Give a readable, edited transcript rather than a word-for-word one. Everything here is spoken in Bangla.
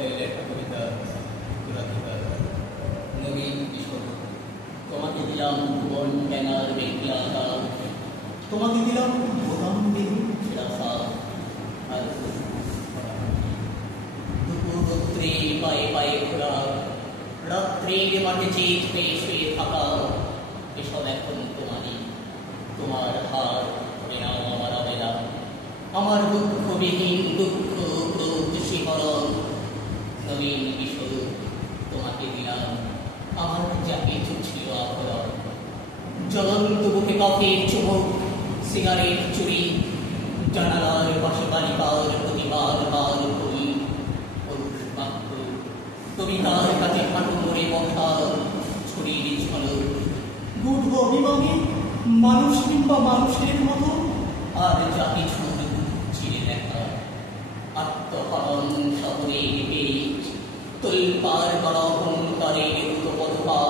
রাফায়েলের একটা কবিতা নবীন কিশোর। তোমাকে দিলাম ভুবন ব্যানার বেঙ্গলা আকাশ, তোমাকে দিলাম বোতাম বিহীন ফেরাসা, আর দুপুরত্রে পায়ে পায়ে ঘোরা, রাত্রের মাঠে চেয়ে হয়ে শুয়ে থাকা, এসব এখন তোমারই। তোমার হার ধরে নাও আমার অবেলা, আমার দুঃখবিহীন দুঃখ ক্রোধ শিহরণ। নবীন কিশোর, তোমাকে দিলাম আমার যা কিছু ছিল আভরণ। জ্বলন্ত বুকে কফের চুমুক, সিগারেট চুরি, জানালার পাশে বালিকার প্রতিবার বার করি। পুরুষ মাত্র কবিতার কাছে হাঁটু মরে বসা, ছড়ির ঝলক গূঢ় অভিমানী মানুষ কিংবা মানুষের মতো, আর যা কিছু চিনে দেখা। আত্মহরণ শহরের পেট, তোলপাড় করা অহংকারের দ্রুত পদপা,